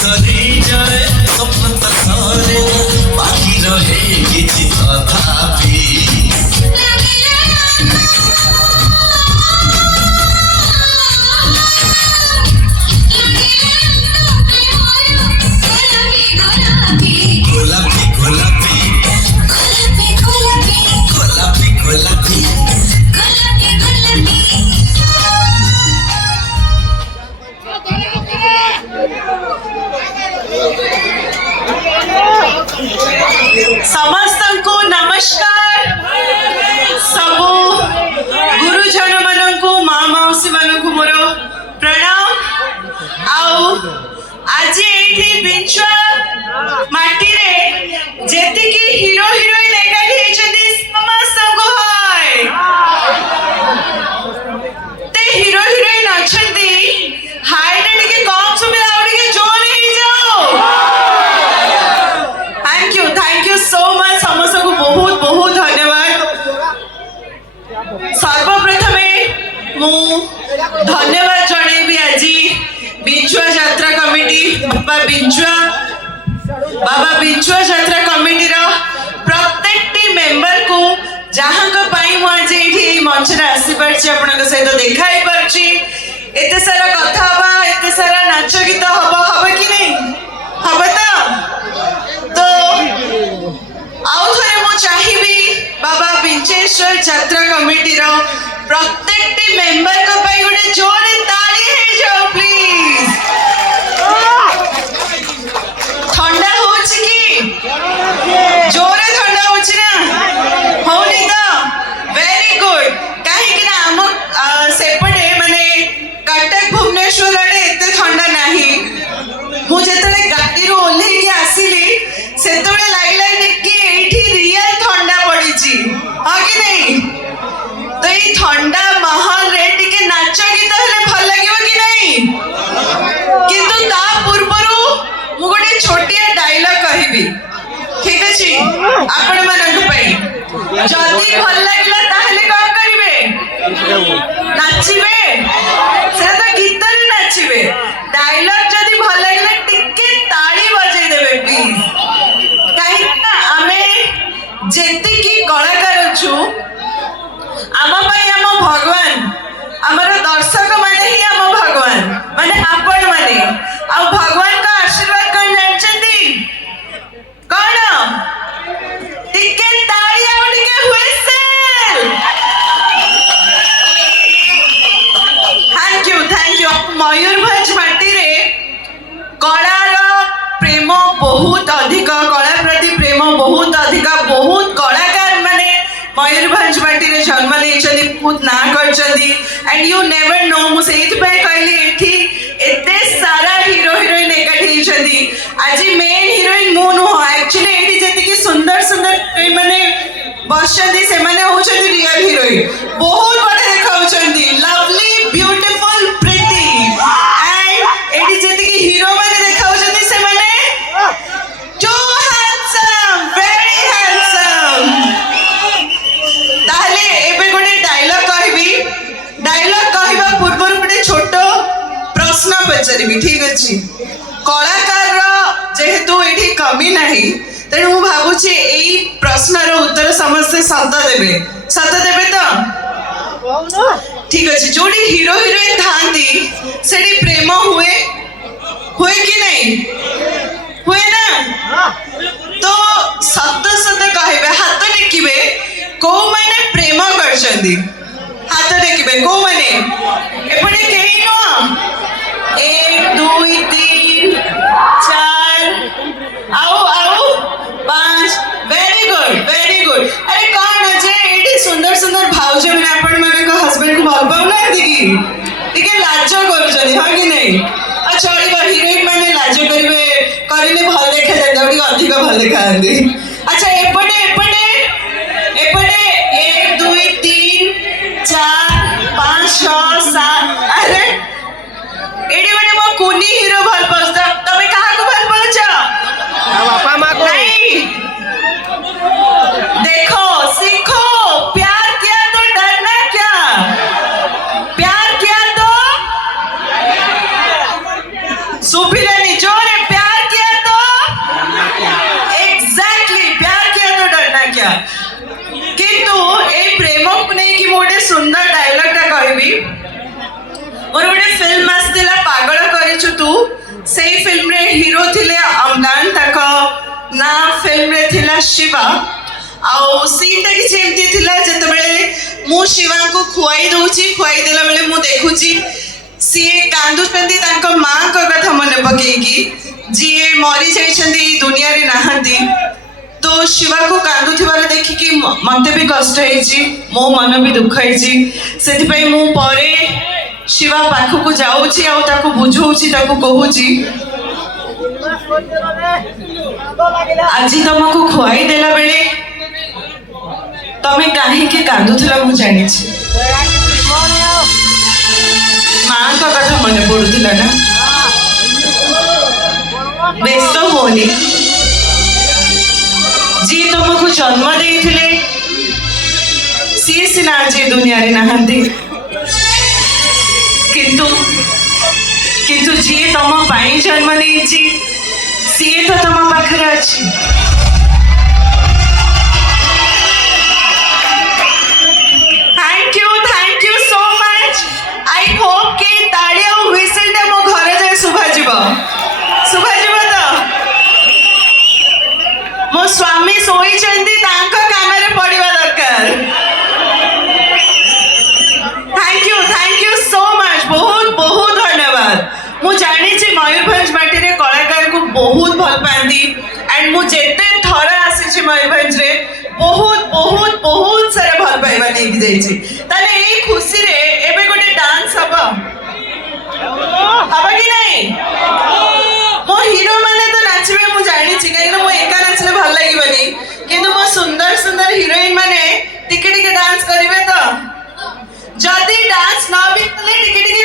Sorry যায় স্বপ্ন তো সরে না বাকি রহে কিছু তথাপি গোলাপি গোলাপি গোলাপি গোলাপি ସମସ୍ତଙ୍କୁ ନମସ୍କାର। ସବୁ ଗୁରୁଜନ ମାନଙ୍କୁ ମା ମାଉସୀ ମାନଙ୍କୁ ମୋର ପ୍ରଣାମ। ଆଉ ଆଜି ଏଇଠି ବିଞ୍ଚୁଆ ମାଟିରେ ଯେତିକି ହିରୋ ହିରୋଇନ ଏକାଠି ହେଇଛନ୍ତି ସମସ୍ତଙ୍କୁ ହାଏ। ତେ ହିରୋ ହିରୋଇନ ଅଛନ୍ତି ହାଏଟା ଟିକେ କମ ଶୁଭିଲା ଆଉ ଟିକେ ଜୋର ହେଇଯାଉ। थैंक यू सो मच समस्तको बहुत बहुत धन्यवाद। सर्वप्रथमे मु धन्यवाद जणेबी आज बिंचुआ यात्रा कमिटी बाबा बिंचुआ यात्रा कमिटी रो प्रत्येकटी मेंबर को जहाँ को पाई मु आज एठी मंच रे आसी परछि आपनक सहित देखाई परछि। एते सारा कथा हबा एते सारा नाच गीत हबा हबा कि नहीं हबा तो आउ थरे मु चाहिबी बाबा बिंचेश्वर यात्रा कमिटी रो प्रत्येकटी मेंबर को पाई गोटे जोरे ताली हे जाओ प्लीज। ठंडा होछि कि जोरे ठंडा होछि ना होनी तो वेरी गुड काहे कि ना हम सेपटे माने कटक भुवनेश्वर आडे एते ठंडा नाही। मु जेतले गाड़ी रो ओल्हे के आसीली सेतबे लागला कि एठी रियल ठंडा पड़ीची हा कि नहीं। तो ये ठंडा माहौल रे टिके नाच गीत हेले भल लागियो कि नहीं। किंतु ता पूर्वरु मु गोटे छोटिया डायलॉग कहिबी ठीक अछि आपण मानक पई जदी भल लागला ताहले कोन करिवे नाचिबे से तो गीत रे नाचिबे डायलॉग जदी भल लागला टिके ताली बजाई देबे प्लीज। जेति की कलाकार छु आम आम भगवान आमर दर्शक माने ही आम भगवान माने आपण माने आ भगवान का आशीर्वाद कौन जानछंती कौन टिके ताली आ टिके हुइसेल। थैंक यू मयूरभंज माटी रे कलार प्रेम बहुत अधिक कला प्रति प्रेम बहुत अधिक बहुत कलाकार माने मयूरभंज माटी रे जन्म लेछथि बहुत ना करछथि एंड यू नेवर नो मु सेति पे कहली एठी एते सारा हीरो हीरोइन एकाठी छथि आज मेन हीरोइन मु नो एक्चुअली एठी जति की सुंदर सुंदर माने बसछथि से माने होछथि रियल हीरोइन बहुत बड़े देखाउछथि लवली ब्यूटीफुल प्रिटी एंड एठी जति की हीरो माने देखाउछथि से माने too handsome very handsome। ताहले एबे गोटे डायलॉग कहबा पूर्व गोटे छोट प्रश्न पचारिबी ठीक अछि। कलाकार जेहेतु एठी कमी नाही तेणु मु भाबुछि एई प्रश्न रो उत्तर समस्त सत देबे तो ठीक अछि। जोडी हीरो हीरोइन थांती सेडी प्रेम हुए कि नहीं हुए ना तो सत सत कहबे हाथ टेकिबे को माने प्रेम करछंदी हाथ टेकिबे को माने एपटे केही न 1 2 3 4 आओ 5 वेरी गुड अरे कौन जे एडी सुंदर सुंदर भाउज माने आपण माने को हस्बैंड को भल पाउ ना दिकी टिके लाज करछनी हा कि नहीं। अच्छा हीरोइन माने लाज करिवे करिले भल देखा जाय दौड़ी अधिक भल देखा आंदी। अच्छा एपटे 1 2 3 4 5 6 7 अरे एडी बडे मो कुनी हीरो भल पस्ता तमे कहा को भल पछ बापा मां को नहीं देखो सीखो प्यार किया तो डरना क्या प्यार किया तो सुभिलानी जोरे मोर गोटे फिल्म आसला पागल करिछु तू से फिल्म रे हीरो थिले अमलान तक ना फिल्म रे थिला शिवा आउ सीनटा किसी एमती थिला जतबेले मु शिवा को खुआई दउची खुआई देला बेले मु देखुची सीए कांदुचंदी तांको मां को कथा मने पकेकी जी मरी जाइछंदी दुनिया रे नाहंती तो शिवा को कांदुथिबार देखिकी मते भी कष्ट हेची मो मन भी दुख हेची सेति पई मु परे शिवा पाखକୁ ଯାଉଛି ଆଉ ତାକୁ ବୁଝଉଛି ତାକୁ କହୁଛି ଆଜି ତମକୁ ଖୁଆଇ ଦେଲା ବେଳେ ତମେ କାହିଁକି କାନ୍ଦୁଥିଲ ମୁଁ ଜାଣିଛି ମାଙ୍କ କଥା ମନେ ପଡୁଥିଲା ନା ବ୍ୟସ୍ତ ହୁଅନି ଯିଏ ତମକୁ ଜନ୍ମ ଦେଇଥିଲେ ସିଏ ସିନା ଆଜି ଦୁନିଆରେ ନାହାନ୍ତି किंतु किंतु जी तुम पाई जन्म नहीं सी तो तुम पाखरे अच्छी thank you so much I hope कि ताड़ी और व्हिसल टे मो घर जाए शुभा तो मो स्वामी सोई चंदी तांको काम रे पड़िबा दरकार थैंक यू सो मच बहुत बहुत धन्यवाद मु जानी मयूरभंज माटी रे कलाकार को बहुत भल पाती एंड मु जेते थर आसी मयूरभंज रे बहुत बहुत बहुत सारा भल पाइबा नहीं जाइछि ताले ए खुशी रे एबे गोटे डांस हबा कि नहीं मो हीरो माने तो नाचबे मु जानी काहे मु एका नाचले भल लागिबनी किंतु मो सुंदर सुंदर हीरोइन माने टिके टिके डांस करिवे तो जदि डांस न भी कले टिके टिके